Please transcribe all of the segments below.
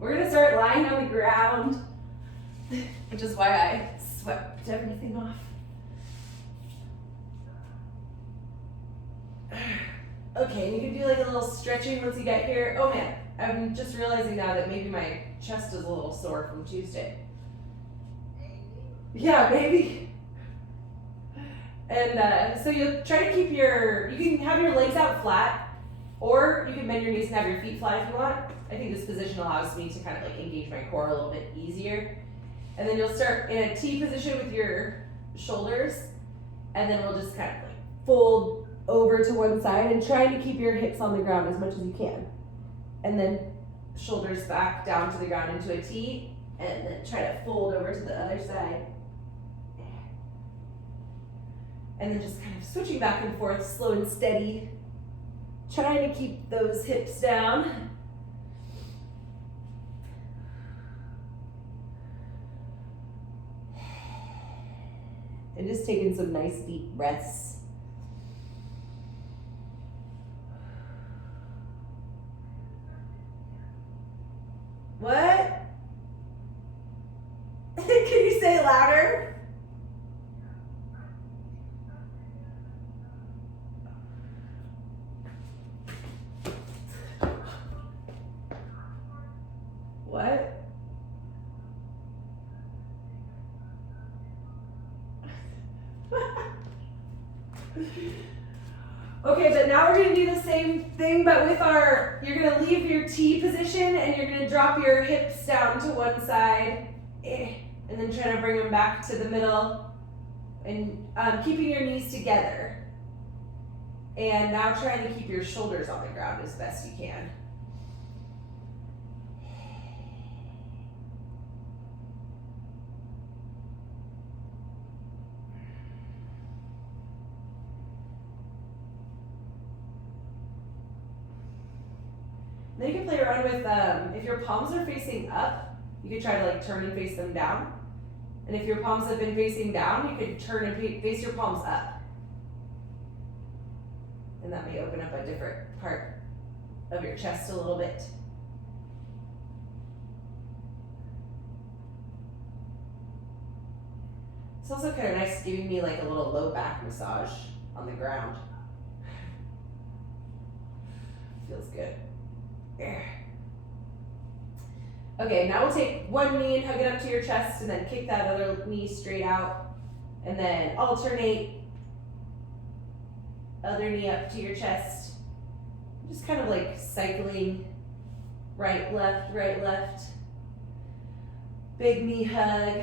We're gonna start lying on the ground, which is why I swept everything off. Okay, you can do like a little stretching once you get here. Oh man, I'm just realizing now that maybe my chest is a little sore from Tuesday. Yeah, baby. And so you'll try to keep you can have your legs out flat, or you can bend your knees and have your feet flat if you want. I think this position allows me to kind of like engage my core a little bit easier. And then you'll start in a T position with your shoulders, and then we'll just kind of like fold over to one side and try to keep your hips on the ground as much as you can. And then shoulders back down to the ground into a T, and then try to fold over to the other side. And then just kind of switching back and forth, slow and steady, trying to keep those hips down. And just taking some nice deep breaths. What? Can you say it louder? What? Okay, but now we're gonna do the same thing, but with you're gonna leave your T position and you're gonna drop your hips down to one side, and then try to bring them back to the middle, and keeping your knees together. And now trying to keep your shoulders on the ground as best you can. Then you can play around with, if your palms are facing up, you could try to like turn and face them down. And if your palms have been facing down, you could turn and face your palms up. And that may open up a different part of your chest a little bit. It's also kind of nice giving me like a little low back massage on the ground. Feels good. Okay, now we'll take one knee and hug it up to your chest, and then kick that other knee straight out, and then alternate other knee up to your chest. Just kind of like cycling right, left, right, left. Big knee hug,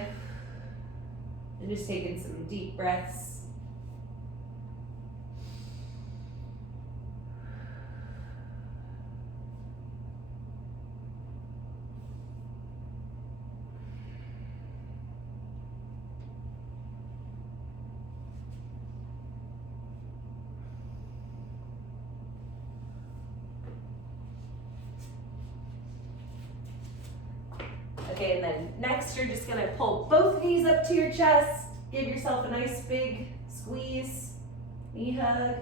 and just taking some deep breaths. Okay, and then next you're just gonna pull both knees up to your chest, give yourself a nice big squeeze, knee hug.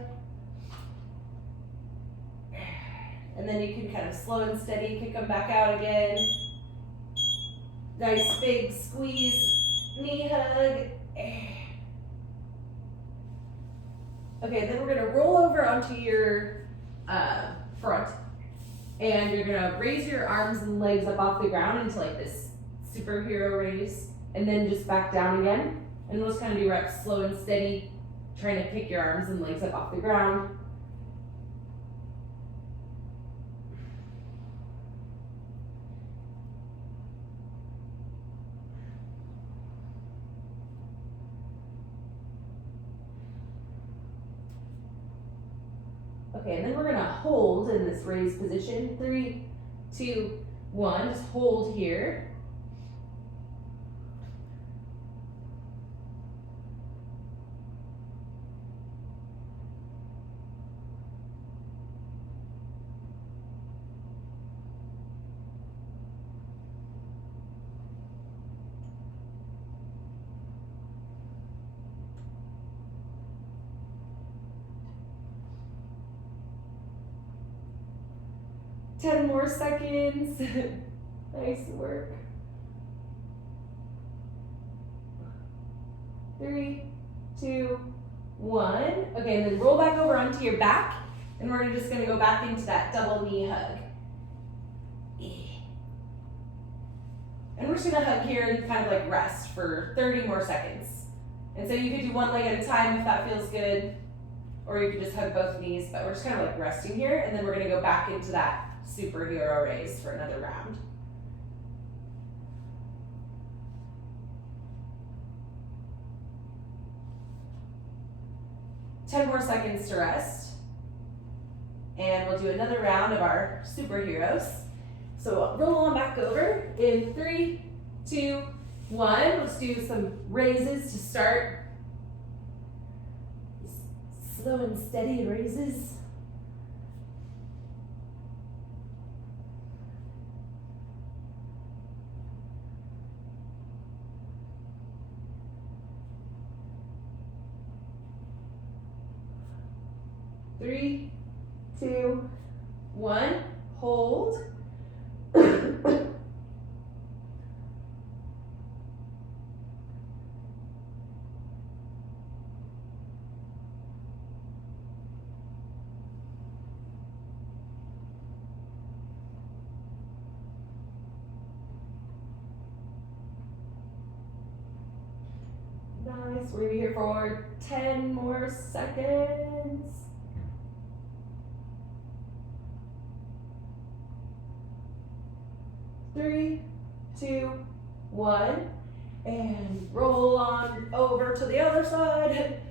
And then you can kind of slow and steady kick them back out again. Nice big squeeze, knee hug. Okay, then we're gonna roll over onto your front. And you're gonna raise your arms and legs up off the ground into like this superhero raise, and then just back down again. And we'll just kind of do reps slow and steady, trying to pick your arms and legs up off the ground. Okay, and then we're gonna hold in this raised position. 3, 2, 1, just hold here. Ten more seconds. Nice work. 3, 2, 1. Okay, and then roll back over onto your back, and we're just gonna go back into that double knee hug. And we're just gonna hug here and kind of like rest for 30 more seconds. And so you could do one leg at a time if that feels good, or you could just hug both knees, but we're just kind of like resting here, and then we're gonna go back into that superhero raise for another round. Ten more seconds to rest. And we'll do another round of our superheroes. So roll on back over in 3, 2, 1. Let's do some raises to start. Slow and steady raises. Three, 2, 1. Hold. 'Nice. We're gonna be here for 10 more seconds. 3, 2, 1, and roll on over to the other side.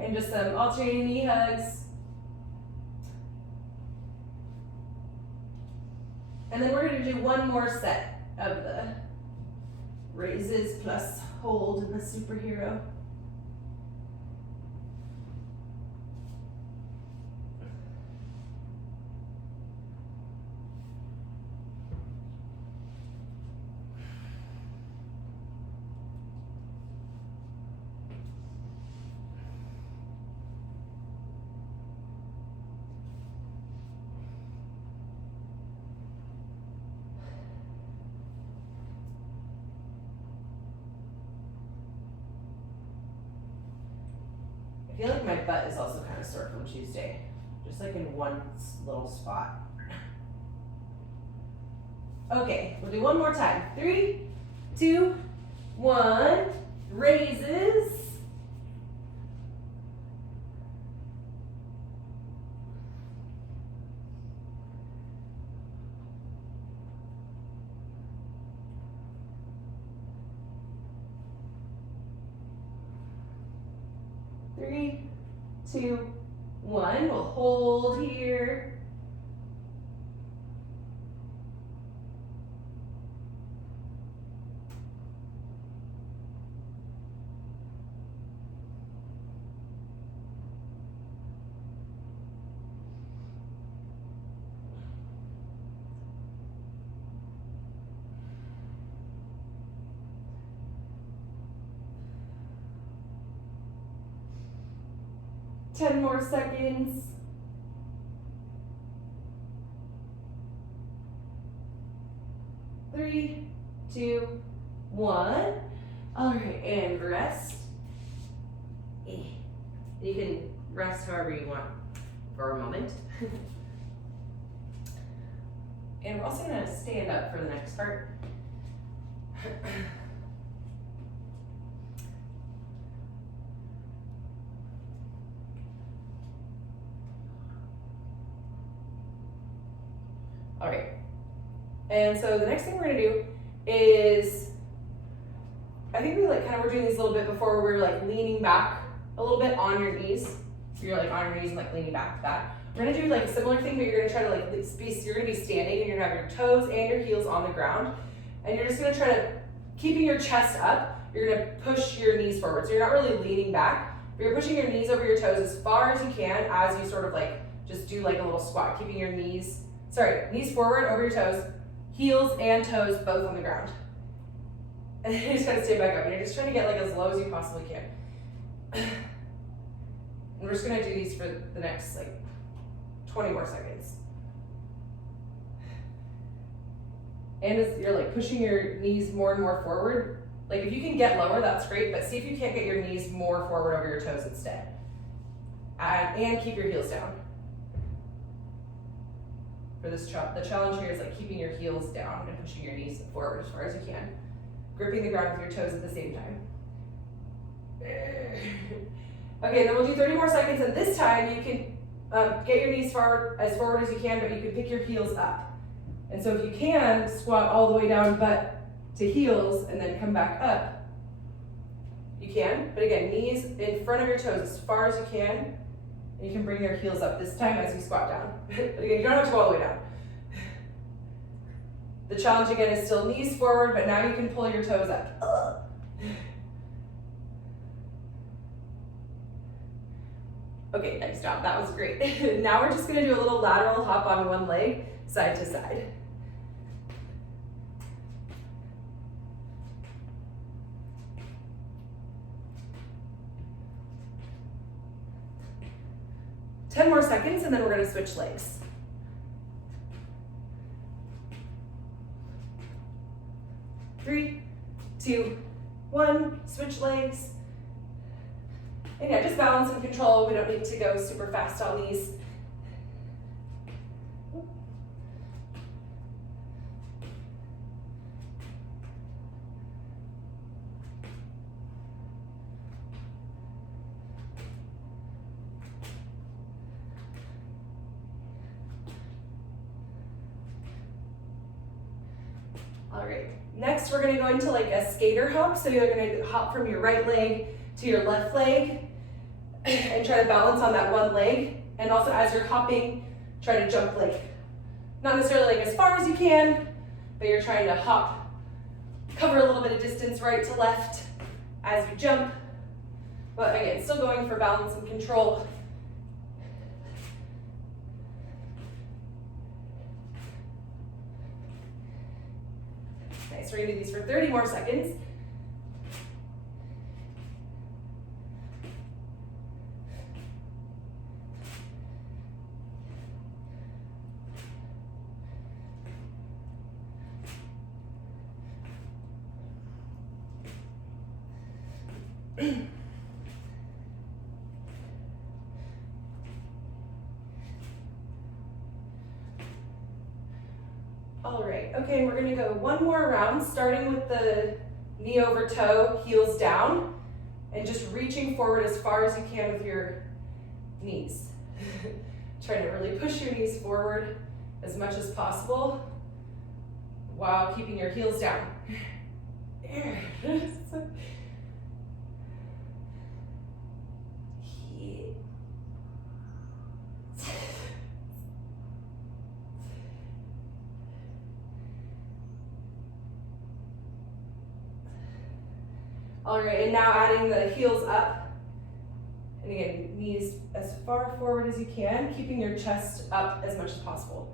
And just some alternating knee hugs. And then we're gonna do one more set of the raises plus hold in the superhero. I feel like my butt is also kind of sore from Tuesday, just like in one little spot. Okay, we'll do one more time. 3, 2, 1, raises. Three, 2, 1. We'll hold here. Ten more seconds. 3, 2, 1. All right, and rest. You can rest however you want for a moment. And we're also gonna stand up for the next part. All right, and so the next thing we're gonna do is, I think we like kind of were doing these a little bit before, where we were like leaning back a little bit on your knees. You're like on your knees and like leaning back. We're gonna do like a similar thing, but you're gonna try to like you're gonna be standing and you're gonna have your toes and your heels on the ground, and you're just gonna try to, keeping your chest up, you're gonna push your knees forward. So you're not really leaning back, but you're pushing your knees over your toes as far as you can as you sort of like just do like a little squat, keeping your knees forward over your toes, heels and toes both on the ground. And then you just gotta stay back up, and you're just trying to get like as low as you possibly can. And we're just gonna do these for the next like 20 more seconds. And as you're like pushing your knees more and more forward, like if you can get lower, that's great, but see if you can't get your knees more forward over your toes instead. And keep your heels down. For this the challenge here is like keeping your heels down and pushing your knees forward as far as you can. Gripping the ground with your toes at the same time. Okay, then we'll do 30 more seconds, and this time you can get your knees forward as you can, but you can pick your heels up. And so if you can, squat all the way down butt to heels and then come back up, you can. But again, knees in front of your toes as far as you can, and you can bring your heels up this time as you squat down. But again, you don't have to go all the way down. The challenge again is still knees forward, but now you can pull your toes up. Okay, nice job, that was great. Now we're just gonna do a little lateral hop on one leg, side to side. Ten more seconds, and then we're gonna switch legs. Three, two, one, switch legs. And yeah, just balance and control. We don't need to go super fast on these. All right, next we're gonna go into like a skater hop. So you're gonna hop from your right leg to your left leg and try to balance on that one leg. And also as you're hopping, try to jump like, not necessarily like as far as you can, but you're trying to hop, cover a little bit of distance right to left as you jump. But again, still going for balance and control. Nice, we're gonna do these for 30 more seconds. All right, okay, we're gonna go one more round, starting with the knee over toe, heels down, and just reaching forward as far as you can with your knees. Trying to really push your knees forward as much as possible while keeping your heels down. All right, and now adding the heels up. And again, knees as far forward as you can, keeping your chest up as much as possible.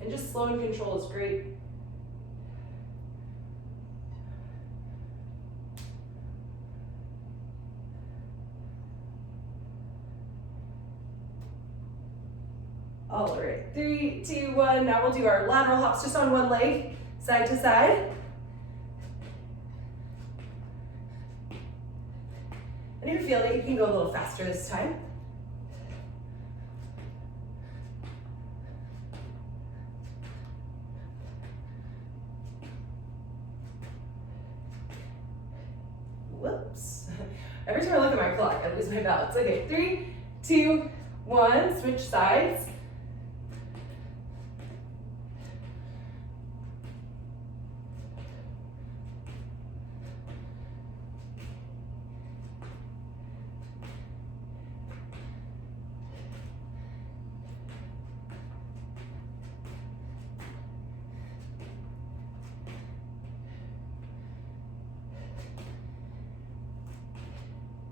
And just slow and control is great. All right, 3, 2, 1. Now we'll do our lateral hops just on one leg, side to side. And if you feel it, you can go a little faster this time. Whoops. Every time I look at my clock, I lose my balance. Okay, 3, 2, 1, switch sides.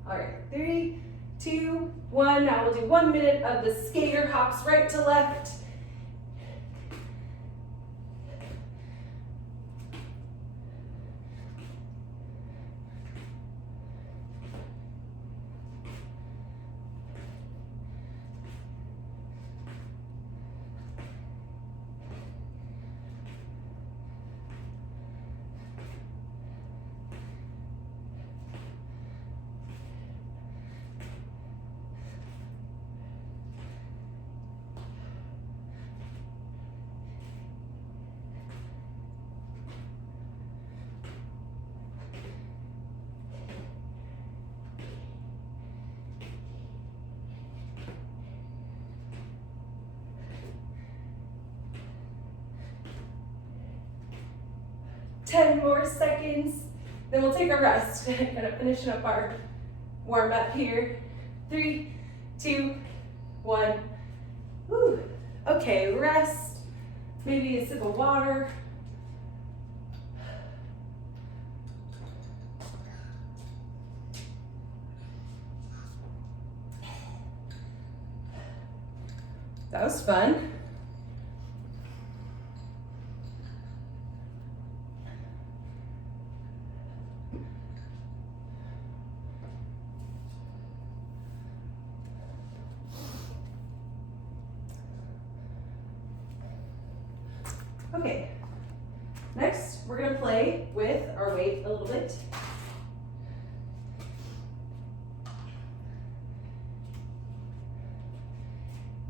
All right, 3, 2, 1. Now we'll do 1 minute of the skater hops right to left. 10 more seconds. Then we'll take a rest. Kind of finishing up our warm up here. 3, 2, 1. Woo. Okay, rest. Maybe a sip of water. That was fun. Okay, next we're gonna play with our weight a little bit.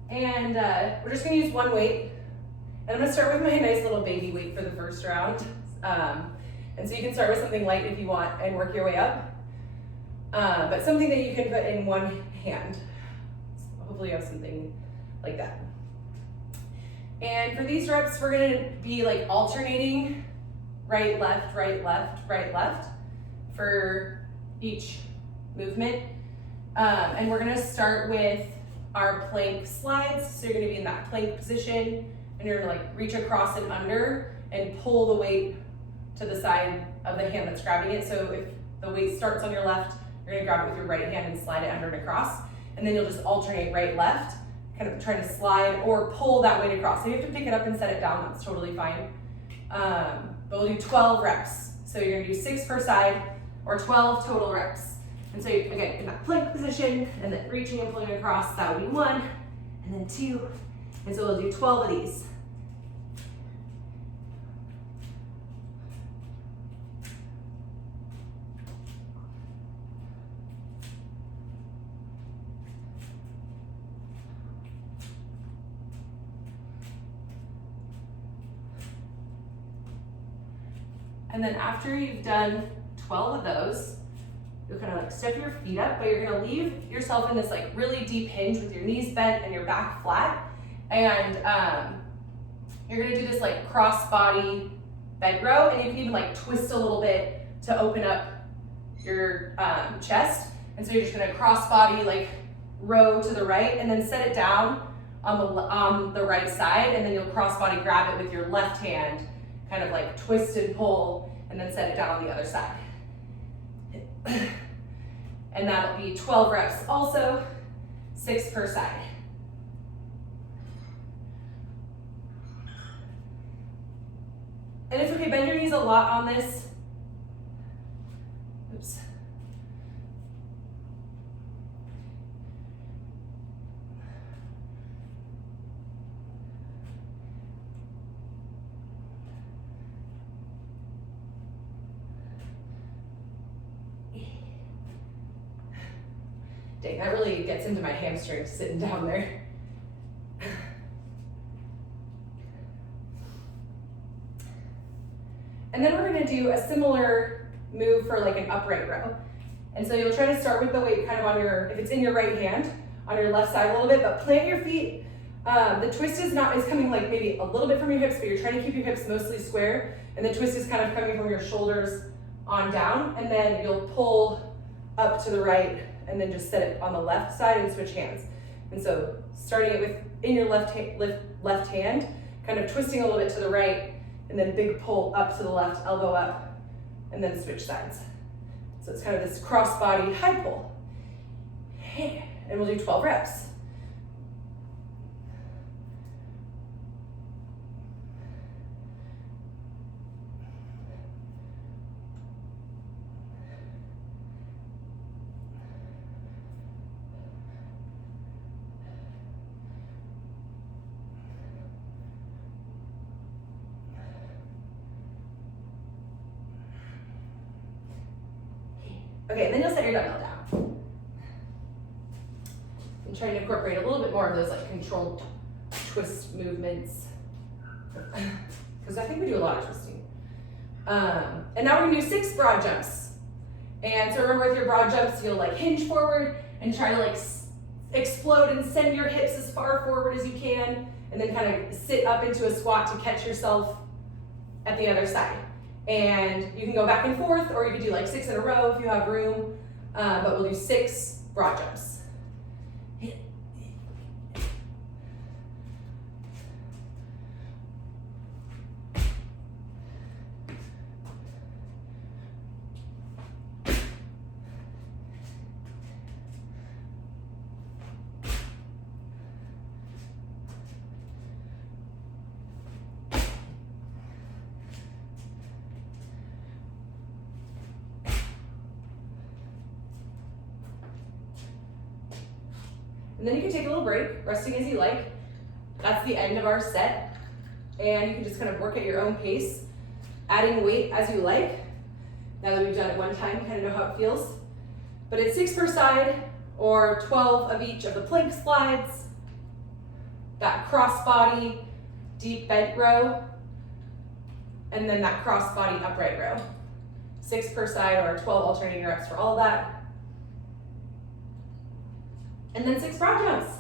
And we're just gonna use one weight. And I'm gonna start with my nice little baby weight for the first round. And so you can start with something light if you want and work your way up. But something that you can put in one hand. So hopefully you have something like that. And for these reps, we're gonna be like alternating right, left, right, left, right, left for each movement. And we're gonna start with our plank slides. So you're gonna be in that plank position and you're gonna like reach across and under and pull the weight to the side of the hand that's grabbing it. So if the weight starts on your left, you're gonna grab it with your right hand and slide it under and across. And then you'll just alternate right, left, kind of trying to slide or pull that weight across. So you have to pick it up and set it down, that's totally fine. But we'll do 12 reps. So you're gonna do 6 per side or 12 total reps. And so again, in that plank position and then reaching and pulling across, that would be 1 and then 2. And so we'll do 12 of these. And then after you've done 12 of those, you'll kind of like step your feet up, but you're gonna leave yourself in this like really deep hinge with your knees bent and your back flat. And you're gonna do this like cross body bent row, and you can even like twist a little bit to open up your chest. And so you're just gonna cross body like row to the right and then set it down on the right side, and then you'll cross body grab it with your left hand, kind of like twist and pull, and then set it down on the other side. And that'll be 12 reps also, 6 per side. And it's okay, bend your knees a lot on this. Oops. Dang, that really gets into my hamstrings sitting down there. And then we're gonna do a similar move for like an upright row. And so you'll try to start with the weight kind of on your, if it's in your right hand, on your left side a little bit, but plant your feet. The twist is coming like maybe a little bit from your hips, but you're trying to keep your hips mostly square. And the twist is kind of coming from your shoulders on down. And then you'll pull up to the right and then just set it on the left side and switch hands. And so starting it with in your left hand, kind of twisting a little bit to the right, and then big pull up to the left, elbow up, and then switch sides. So it's kind of this cross body high pull. And we'll do 12 reps. Okay, and then you'll set your dumbbell down. I'm trying to incorporate a little bit more of those like controlled twist movements, because I think we do a lot of twisting. And now we're gonna do 6 broad jumps. And so remember, with your broad jumps, you'll like hinge forward and try to like explode and send your hips as far forward as you can, and then kind of sit up into a squat to catch yourself at the other side. And you can go back and forth, or you can do like 6 in a row if you have room, but we'll do 6 broad jumps. And then you can take a little break, resting as you like. That's the end of our set. And you can just kind of work at your own pace, adding weight as you like. Now that we've done it one time, kind of know how it feels. But it's 6 per side, or 12 of each of the plank slides, that cross body, deep bent row, and then that cross body upright row. 6 per side, or 12 alternating reps for all of that. And then 6 broad jumps.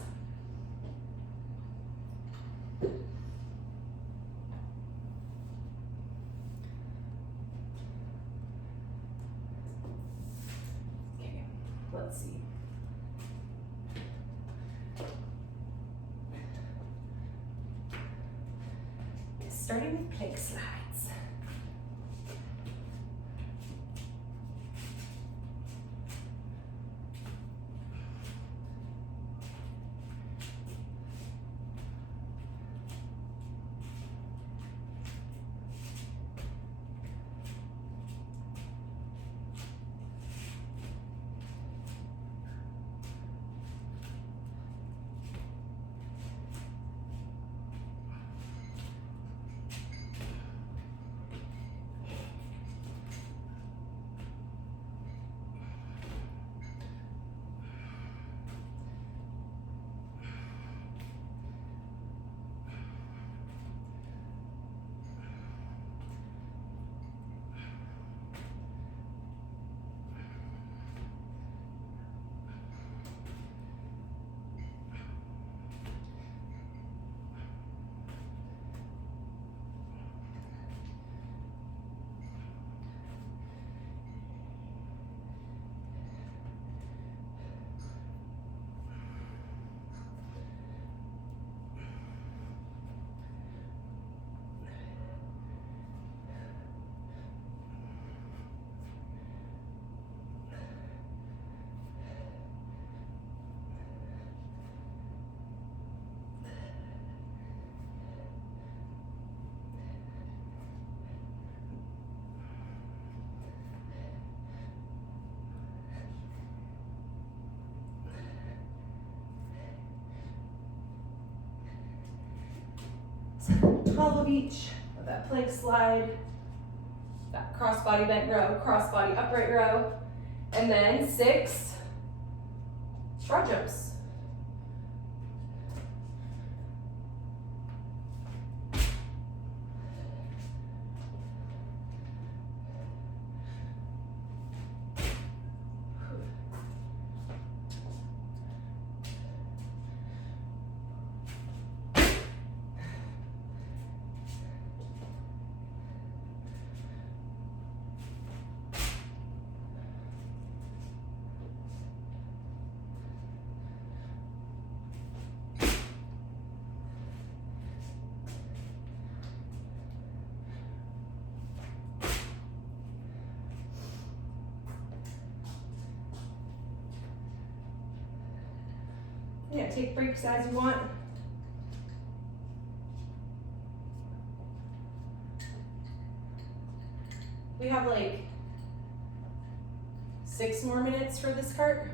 Okay, let's see. Starting with plank slides. So 12 of each of that plank slide, that cross body bent row, cross body upright row, and then 6 broad jumps. Yeah, take breaks as you want. We have like 6 more minutes for this cart.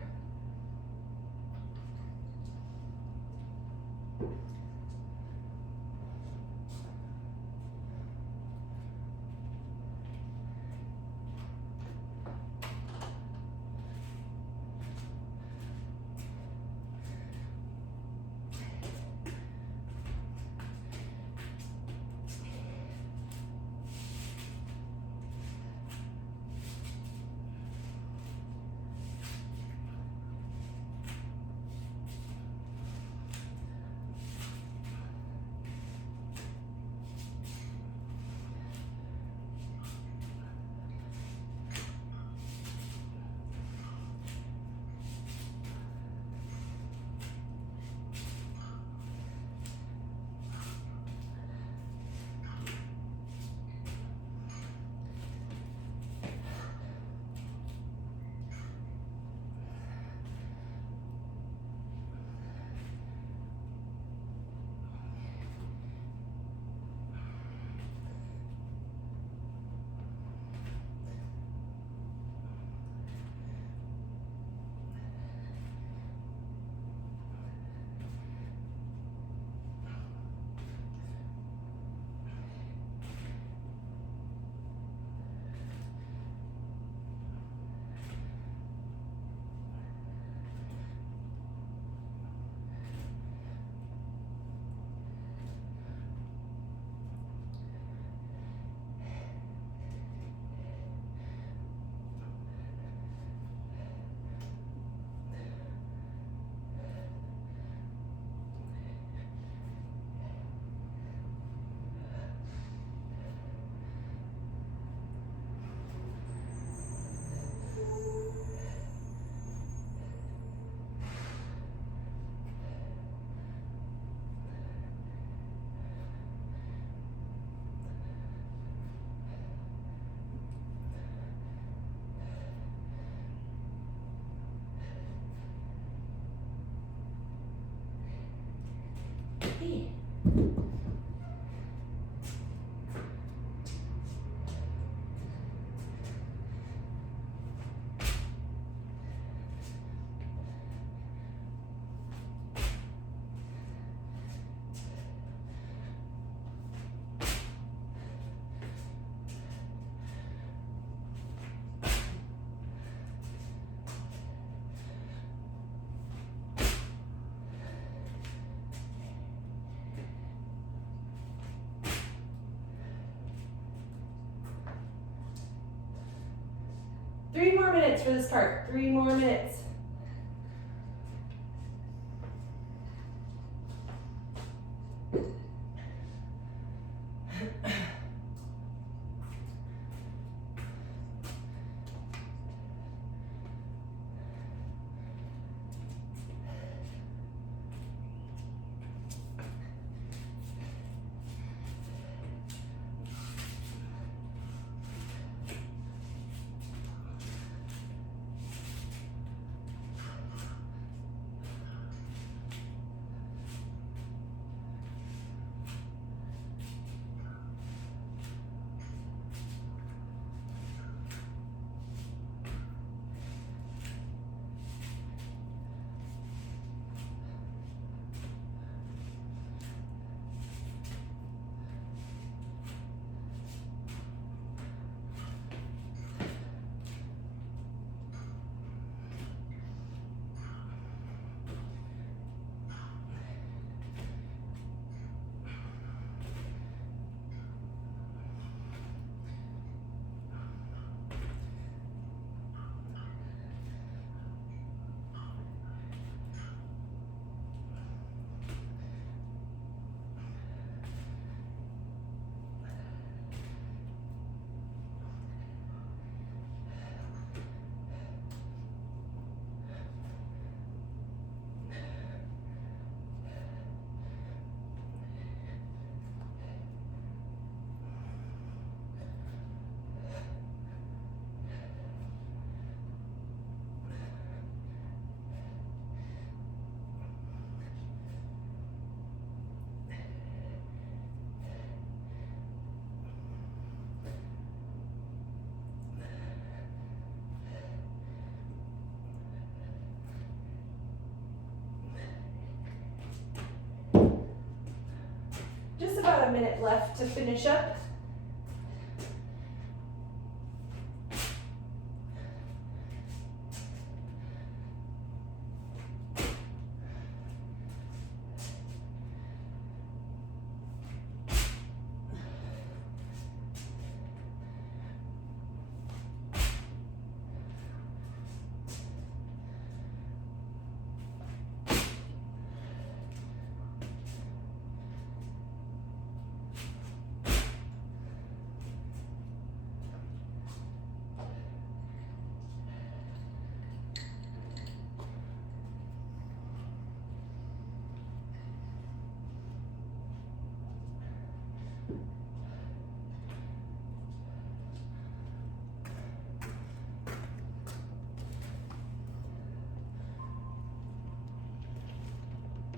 3 more minutes for this part. 3 more minutes. Just about a minute left to finish up.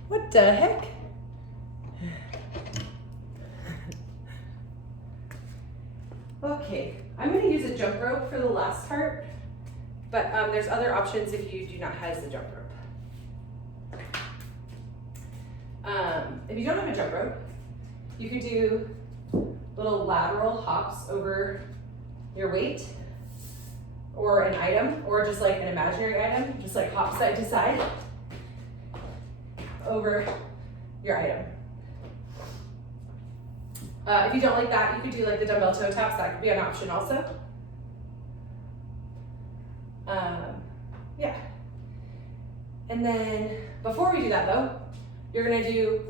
What the heck? Okay, I'm going to use a jump rope for the last part, but there's other options if you do not have the jump rope. If you don't have a jump rope, you could do little lateral hops over your weight or an item, or just like an imaginary item, just like hop side to side over your item. If you don't like that, you could do like the dumbbell toe taps. That could be an option also. Yeah. And then before we do that though, you're gonna do,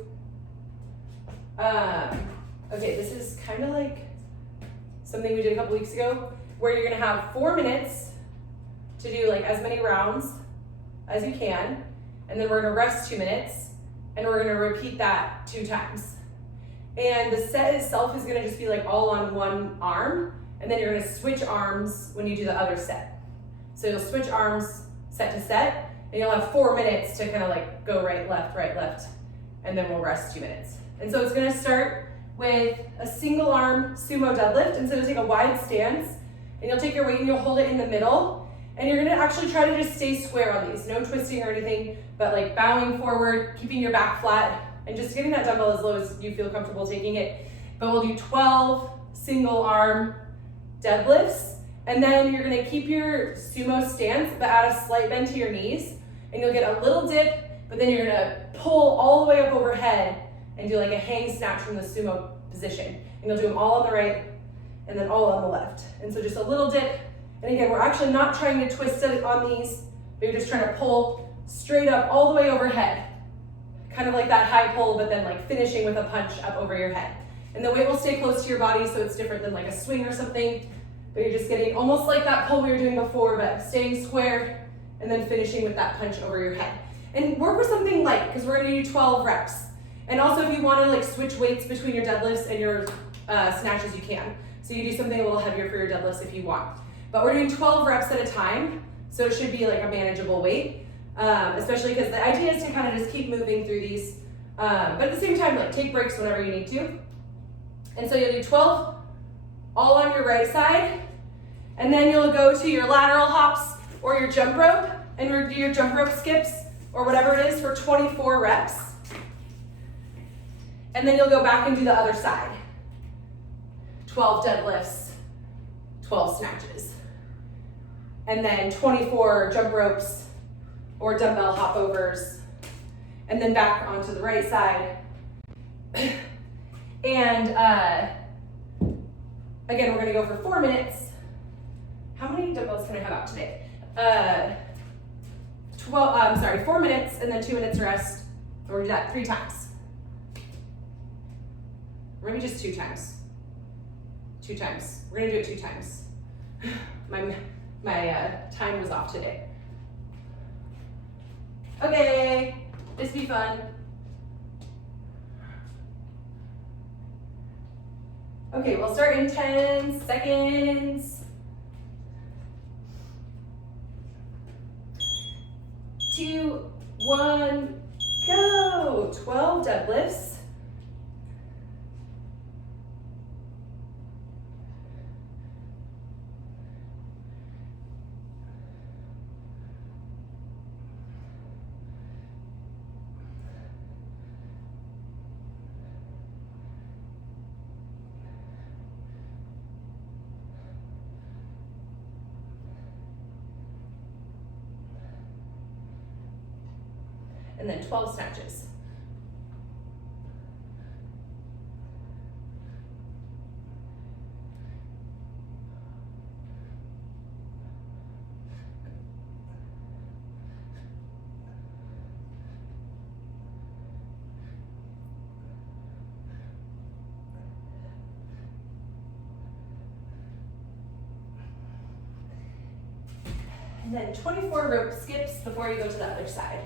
okay, this is kind of like something we did a couple weeks ago, where you're gonna have 4 minutes to do like as many rounds as you can, and then we're gonna rest 2 minutes, and we're gonna repeat that 2 times. And the set itself is gonna just be like all on one arm, and then you're gonna switch arms when you do the other set. So you'll switch arms set to set, and you'll have 4 minutes to kind of like go right, left, and then we'll rest 2 minutes. And so it's gonna start with a single arm sumo deadlift, and so you'll take a wide stance, and you'll take your weight and you'll hold it in the middle, and you're gonna actually try to just stay square on these, no twisting or anything, but like bowing forward, keeping your back flat, and just getting that dumbbell as low as you feel comfortable taking it. But we'll do 12 single arm deadlifts, and then you're gonna keep your sumo stance, but add a slight bend to your knees, and you'll get a little dip, but then you're gonna pull all the way up overhead and do like a hang snatch from the sumo position. And you'll do them all on the right, and then all on the left. And so just a little dip, And again, we're actually not trying to twist it on these, but you're just trying to pull straight up all the way overhead. Kind of like that high pull, but then like finishing with a punch up over your head. And the weight will stay close to your body, so it's different than like a swing or something, but you're just getting almost like that pull we were doing before, but staying square and then finishing with that punch over your head. And work with something light, because we're gonna do 12 reps. And also if you wanna like switch weights between your deadlifts and your snatches, you can. So you do something a little heavier for your deadlifts if you want. But we're doing 12 reps at a time, so it should be like a manageable weight, especially because the idea is to kind of just keep moving through these, but at the same time, like take breaks whenever you need to. And so you'll do 12 all on your right side, and then you'll go to your lateral hops or your jump rope, and we'll do your jump rope skips or whatever it is for 24 reps. And then you'll go back and do the other side. 12 deadlifts, 12 snatches. And then 24 jump ropes or dumbbell hop overs, and then back onto the right side. And again, we're gonna go for 4 minutes. How many dumbbells can I have out today? 4 minutes and then 2 minutes rest. Or do that 3 times. Or maybe just 2 times. 2 times. We're gonna do it 2 times. My time was off today. Okay, this be fun. Okay, we'll start in 10 seconds. 2, 1, go. 12 deadlifts. And then 12 snatches. And then 24 rope skips before you go to the other side.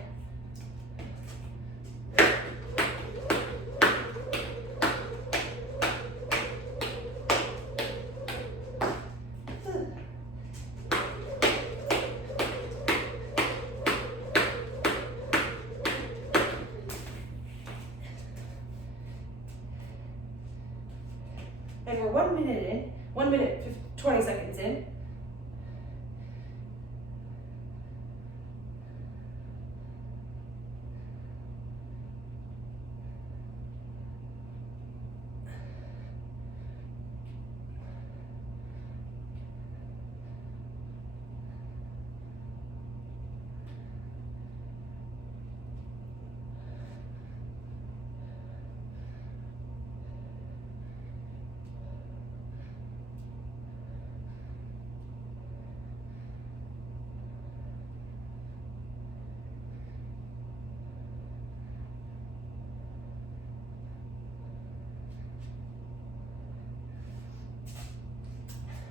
And we're 1 minute in, 1 minute, 20 seconds in.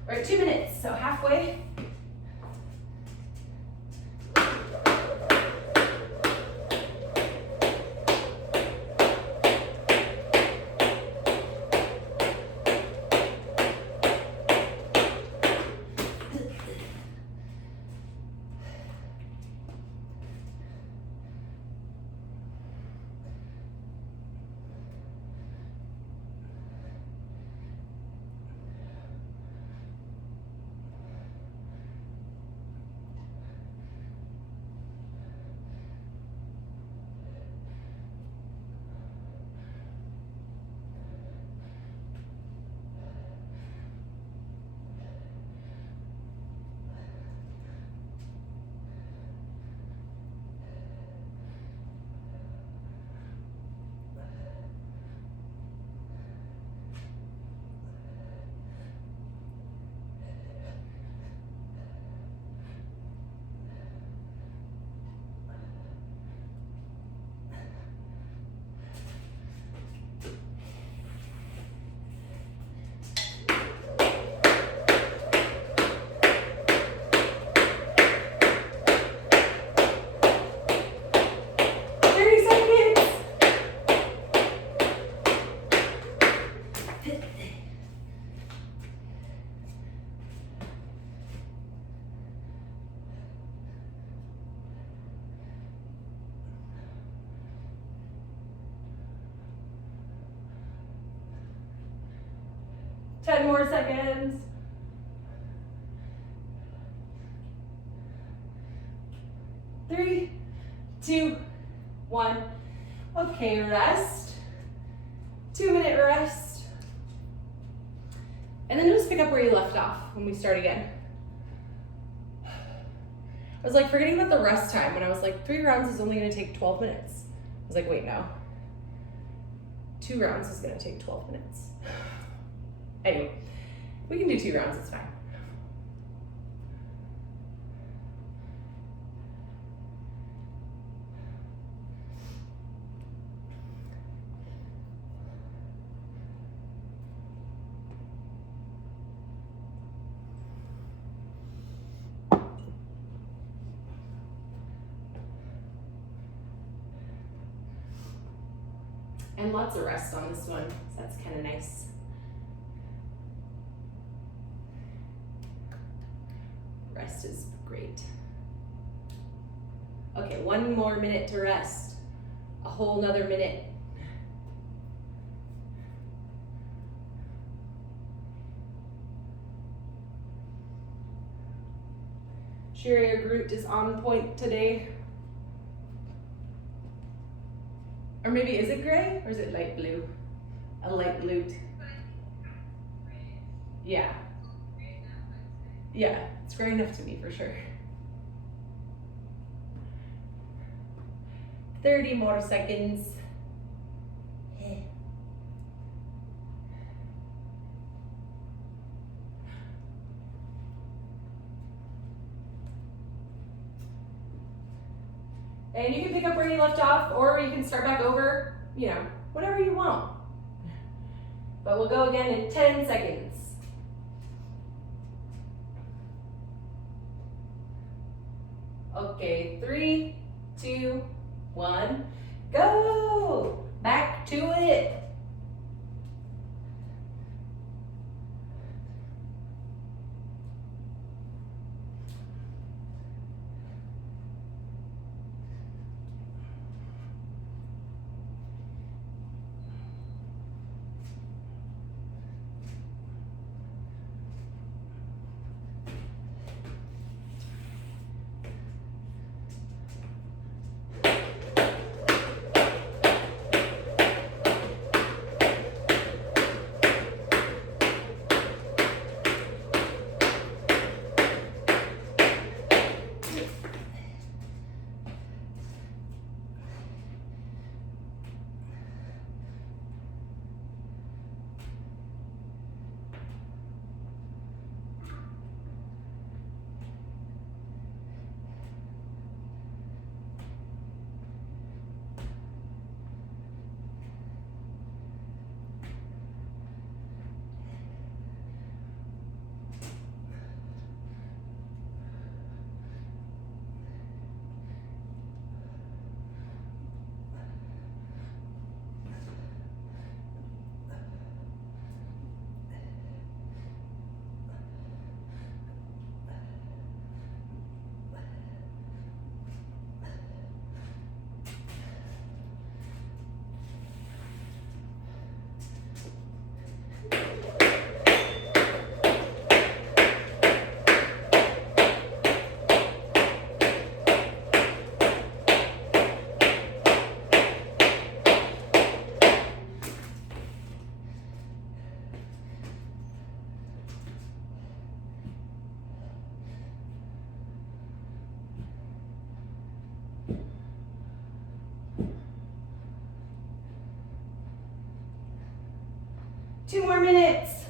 We're at 2 minutes, so halfway. 10 more seconds. 3, 2, 1. Okay, rest. 2-minute rest. And then just pick up where you left off when we start again. I was like forgetting about the rest time when I was like 3 rounds is only gonna take 12 minutes. I was like, wait, no. 2 rounds is gonna take 12 minutes. Anyway, we can do 2 rounds, it's fine. And lots of rest on this one, so that's kind of nice. Rest is great. Okay, 1 more minute to rest. A whole nother minute. Sherry, your glute is on point today. Or maybe, is it gray or is it light blue? A light glute. Yeah. Yeah, it's gray enough to be for sure. 30 more seconds. And you can pick up where you left off, or you can start back over, you know, whatever you want. But we'll go again in 10 seconds. Okay, 3, 2, 1, go! Back to it. Two more minutes.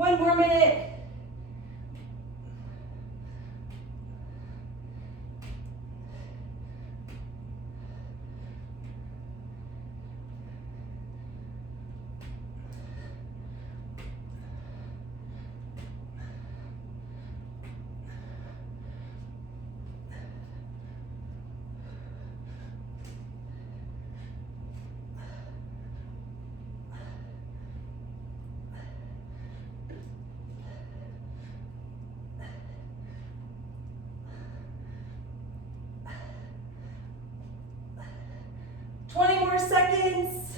One more minute. More seconds.